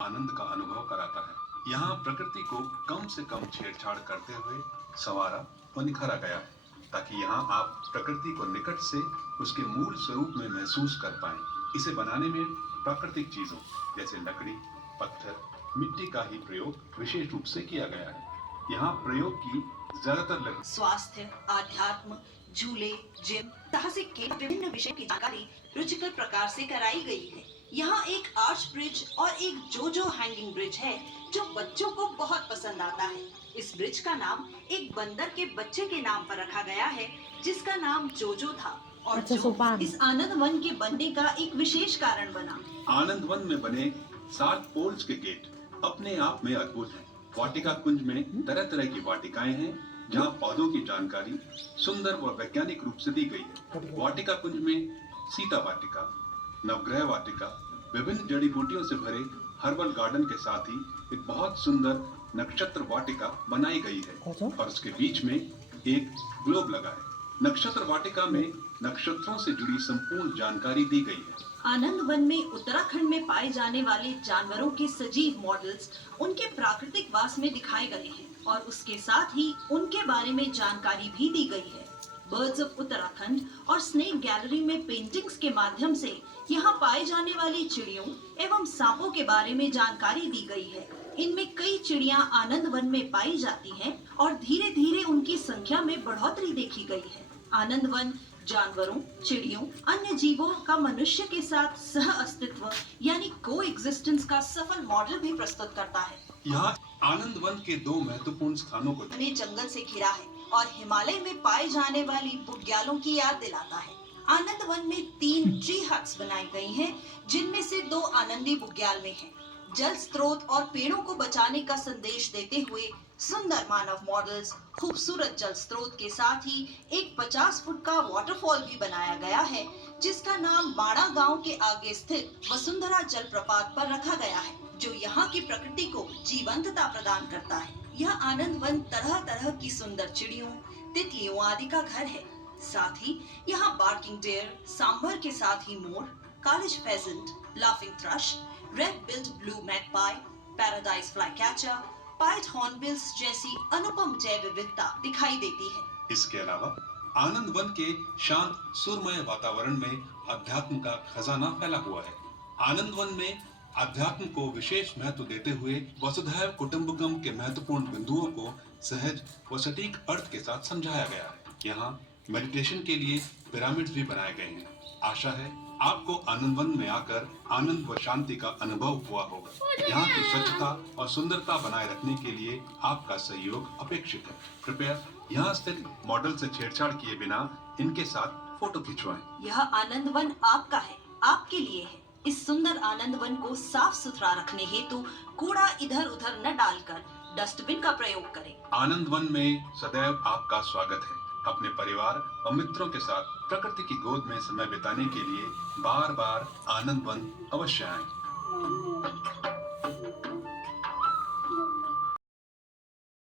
आनंद का अनुभव कराता है। यहाँ प्रकृति को कम से कम छेड़छाड़ करते हुए संवारा व निखारा गया है, ताकि यहाँ आप प्रकृति को निकट से उसके मूल स्वरूप में महसूस कर पाएं। इसे बनाने में प्राकृतिक चीजों जैसे लकड़ी, पत्थर, मिट्टी का ही प्रयोग विशेष रूप से किया गया है। यहाँ प्रयोग की ज्यादातर स्वास्थ्य, आध्यात्म, झूले, जिम, साहसिक खेल, विभिन्न विषय की जानकारी रुचिकर प्रकार से कराई गई है। यहाँ एक आर्च ब्रिज और एक जोजो हैंगिंग ब्रिज है जो बच्चों को बहुत पसंद आता है। इस ब्रिज का नाम एक बंदर के बच्चे के नाम पर रखा गया है जिसका नाम जोजो था और जो इस आनंद वन के बनने का एक विशेष कारण बना। आनंद वन में बने 7 पोल्स के गेट अपने आप में अद्भुत हैं। वाटिका कुंज में तरह तरह की वाटिकाएं हैं जहां पौधों की जानकारी सुंदर व वैज्ञानिक रूप से दी गई है। वाटिका कुंज में सीता वाटिका, नवग्रह वाटिका, विभिन्न जड़ी बूटियों से भरे हर्बल गार्डन के साथ ही एक बहुत सुंदर नक्षत्र वाटिका बनाई गई है और उसके बीच में एक ग्लोब लगा है। नक्षत्र वाटिका में नक्षत्रों से जुड़ी संपूर्ण जानकारी दी गई है। आनंद वन में उत्तराखंड में पाए जाने वाले जानवरों के सजीव मॉडल्स उनके प्राकृतिक वास में दिखाए गए हैं और उसके साथ ही उनके बारे में जानकारी भी दी गई है। बर्ड्स ऑफ उत्तराखंड और स्नेक गैलरी में पेंटिंग्स के माध्यम से यहाँ पाए जाने वाली चिड़ियों एवं सांपों के बारे में जानकारी दी गई है। इनमें कई चिड़ियाँ आनंद वन में पाई जाती हैं और धीरे धीरे उनकी संख्या में बढ़ोतरी देखी गई है। आनंद वन जानवरों, चिड़ियों, अन्य जीवों का मनुष्य के साथ सह अस्तित्व यानी को एग्जिस्टेंस का सफल मॉडल भी प्रस्तुत करता है। यहाँ आनंद वन के 2 महत्वपूर्ण स्थानों को घने जंगल से घिरा है और हिमालय में पाए जाने वाली बुग्यालों की याद दिलाता है। आनंद वन में 3 ट्री हट्स बनाई गई हैं, जिनमें से 2 आनंदी बुग्याल में हैं। जल स्रोत और पेड़ों को बचाने का संदेश देते हुए सुंदर मानव मॉडल्स, खूबसूरत जल स्रोत के साथ ही एक 50 फुट का वाटरफॉल भी बनाया गया है जिसका नाम बाड़ा गांव के आगे स्थित वसुंधरा जलप्रपात पर रखा गया है, जो यहाँ की प्रकृति को जीवंतता प्रदान करता है। यह आनंद वन तरह तरह की सुंदर चिड़ियों, तितलियों आदि का घर है। साथ ही यहाँ बार्किंग डेयर, सांभर के साथ ही मोर, kalij pheasant, laughing thrush, red billed blue magpie, paradise flycatcher, pied hornbills जैसी अनुपम जैव विविधता दिखाई देती है। इसके अलावा आनंद वन के शांत सुरमय वातावरण में अध्यात्म का खजाना फैला हुआ है। आनंद वन में अध्यात्म को विशेष महत्व देते हुए वसुधैव कुटुंबकम के महत्वपूर्ण बिंदुओं को सहज व सटीक अर्थ के साथ समझाया गया है। यहाँ मेडिटेशन के लिए पिरामिड्स भी बनाए गए हैं। आशा है आपको आनंद वन में आकर आनंद व शांति का अनुभव हुआ होगा। यहाँ की स्वच्छता और सुंदरता बनाए रखने के लिए आपका सहयोग अपेक्षित है। कृपया यहाँ स्थित मॉडल से छेड़छाड़ किए बिना इनके साथ फोटो खिंचवाएं। यह आनंद वन आपका है, आपके लिए है। इस सुंदर आनंद वन को साफ सुथरा रखने हेतु कूड़ा इधर उधर न डालकर डस्टबिन का प्रयोग करें। आनंद वन में सदैव आपका स्वागत है। अपने परिवार और मित्रों के साथ प्रकृति की गोद में समय बिताने के लिए बार बार आनंद वन अवश्य आएं।